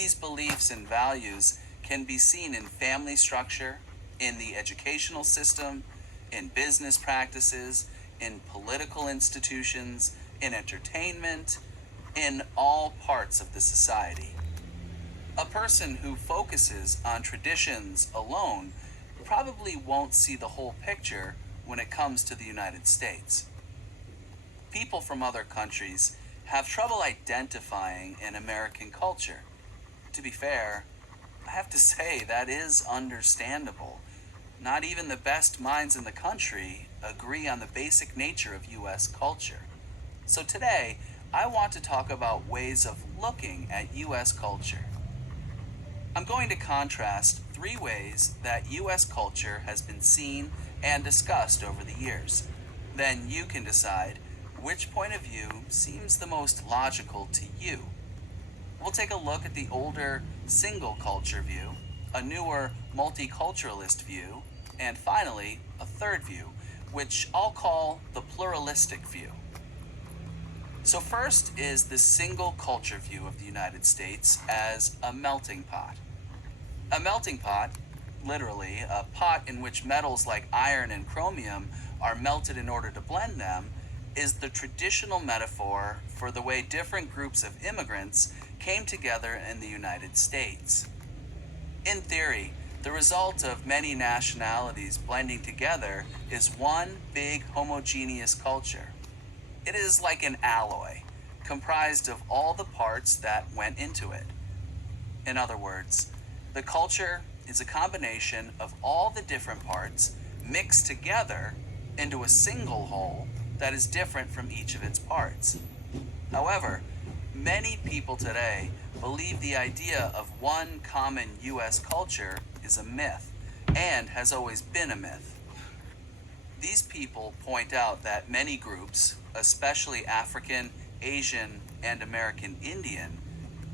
These beliefs and values can be seen in family structure, in the educational system, in business practices, in political institutions, in entertainment, in all parts of the society. A person who focuses on traditions alone probably won't see the whole picture when it comes to the United States. People from other countries have trouble identifying an American culture. To be fair, I have to say that is understandable. Not even the best minds in the country agree on the basic nature of US culture. So today, I want to talk about ways of looking at US culture. I'm going to contrast 3 ways that US culture has been seen and discussed over the years. Then you can decide which point of view seems the most logical to you. We'll take a look at the older single culture view, a newer multiculturalist view, and finally, a third view, which I'll call the pluralistic view. So first is the single culture view of the United States as a melting pot. A melting pot, literally, a pot in which metals like iron and chromium are melted in order to blend them, is the traditional metaphor for the way different groups of immigrants came together in the United States. In theory, the result of many nationalities blending together is one big homogeneous culture. It is like an alloy, comprised of all the parts that went into it. In other words, the culture is a combination of all the different parts mixed together into a single whole that is different from each of its parts. However, many people today believe the idea of one common US culture is a myth, and has always been a myth. These people point out that many groups, especially African, Asian, and American Indian,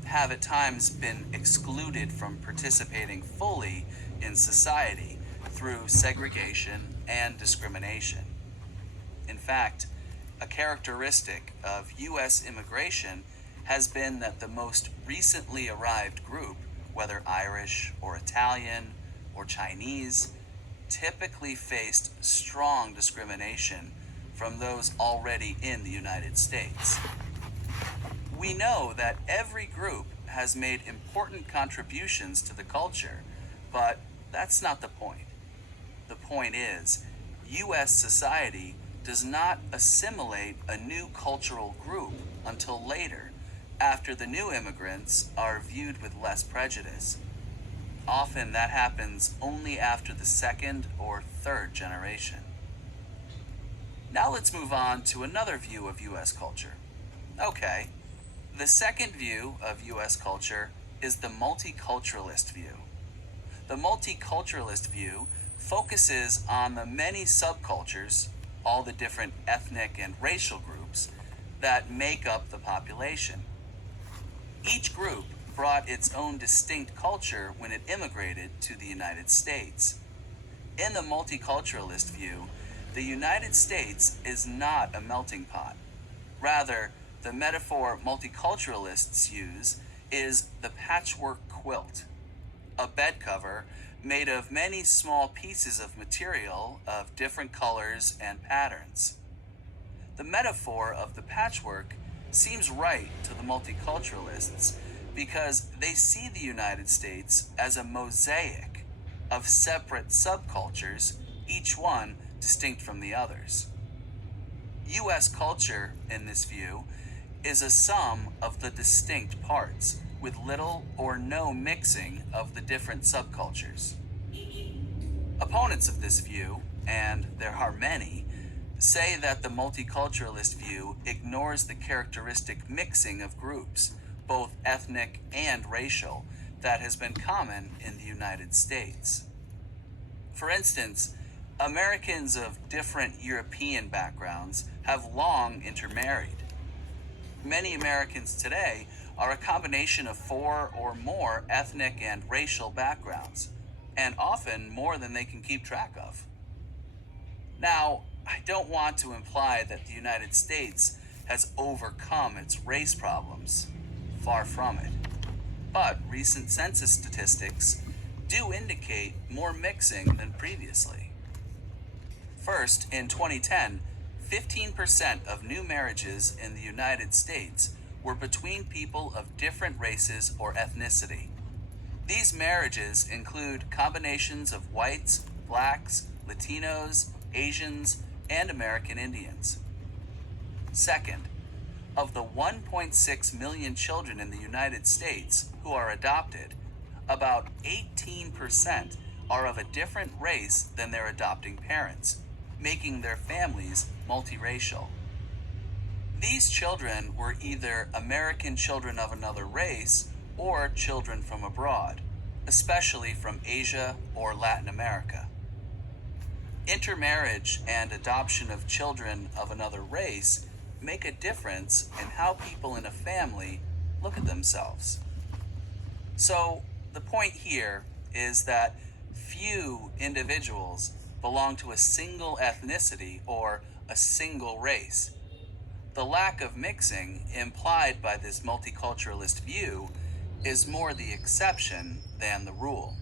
have at times been excluded from participating fully in society through segregation and discrimination. In fact, a characteristic of US immigration has been that the most recently arrived group, whether Irish or Italian or Chinese, typically faced strong discrimination from those already in the United States. We know that every group has made important contributions to the culture, but that's not the point. The point is, US society does not assimilate a new cultural group until later, after the new immigrants are viewed with less prejudice. Often that happens only after the second or third generation. Now let's move on to another view of US culture. Okay, the second view of US culture is the multiculturalist view. The multiculturalist view focuses on the many subcultures, all the different ethnic and racial groups that make up the population. Each group brought its own distinct culture when it immigrated to the United States. In the multiculturalist view, the United States is not a melting pot. Rather, the metaphor multiculturalists use is the patchwork quilt, a bed cover made of many small pieces of material of different colors and patterns. The metaphor of the patchwork seems right to the multiculturalists because they see the United States as a mosaic of separate subcultures, each one distinct from the others. US culture, in this view, is a sum of the distinct parts, with little or no mixing of the different subcultures. Opponents of this view, and there are many, say that the multiculturalist view ignores the characteristic mixing of groups, both ethnic and racial, that has been common in the United States. For instance, Americans of different European backgrounds have long intermarried. Many Americans today are a combination of 4 or more ethnic and racial backgrounds, and often more than they can keep track of. Now, I don't want to imply that the United States has overcome its race problems. Far from it. but recent census statistics do indicate more mixing than previously. First, in 2010, 15% of new marriages in the United States were between people of different races or ethnicity. These marriages include combinations of whites, blacks, Latinos, Asians, and American Indians. Second, of the 1.6 million children in the United States who are adopted, about 18% are of a different race than their adopting parents, making their families multiracial. These children were either American children of another race or children from abroad, especially from Asia or Latin America. Intermarriage and adoption of children of another race make a difference in how people in a family look at themselves. So, the point here is that few individuals belong to a single ethnicity or a single race. The lack of mixing implied by this multiculturalist view is more the exception than the rule.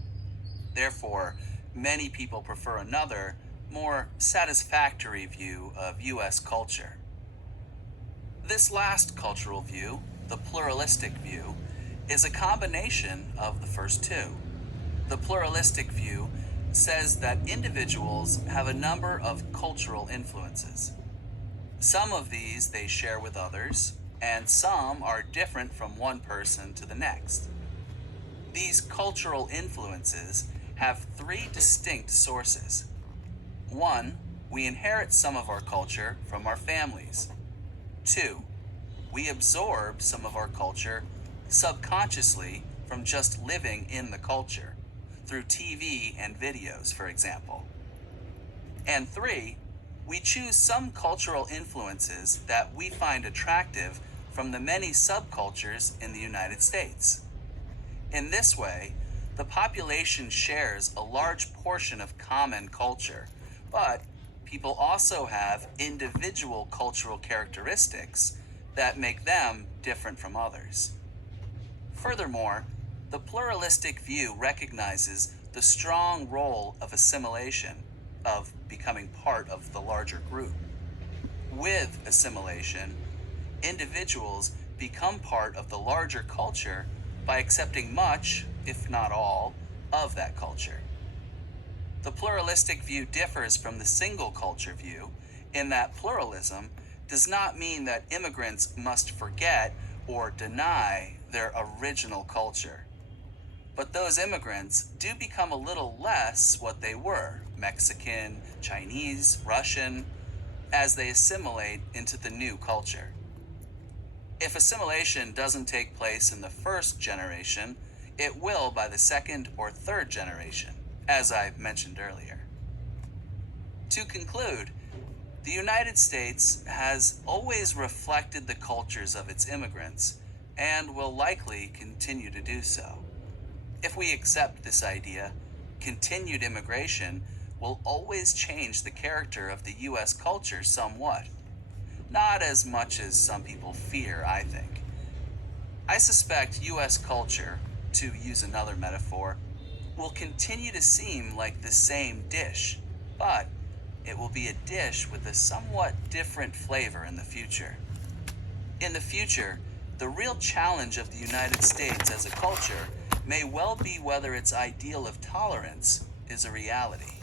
Therefore, many people prefer another, more satisfactory view of U.S. culture. This last cultural view, the pluralistic view, is a combination of the first two. The pluralistic view says that individuals have a number of cultural influences. Some of these they share with others, and some are different from one person to the next. These cultural influences have three distinct sources. One, we inherit some of our culture from our families. Two, we absorb some of our culture subconsciously from just living in the culture, through TV and videos, for example. And three, we choose some cultural influences that we find attractive from the many subcultures in the United States. In this way, the population shares a large portion of common culture, but people also have individual cultural characteristics that make them different from others. Furthermore, the pluralistic view recognizes the strong role of assimilation, of becoming part of the larger group. With assimilation, individuals become part of the larger culture by accepting much, if not all, of that culture. The pluralistic view differs from the single culture view in that pluralism does not mean that immigrants must forget or deny their original culture. But those immigrants do become a little less what they were, Mexican, Chinese, Russian, as they assimilate into the new culture. If assimilation doesn't take place in the first generation, it will by the second or third generation, as I mentioned earlier. To conclude, the United States has always reflected the cultures of its immigrants and will likely continue to do so. If we accept this idea, continued immigration will always change the character of the U.S. culture somewhat. Not as much as some people fear, I think. I suspect U.S. culture, to use another metaphor, will continue to seem like the same dish, but it will be a dish with a somewhat different flavor in the future. In the future, the real challenge of the United States as a culture may well be whether its ideal of tolerance is a reality.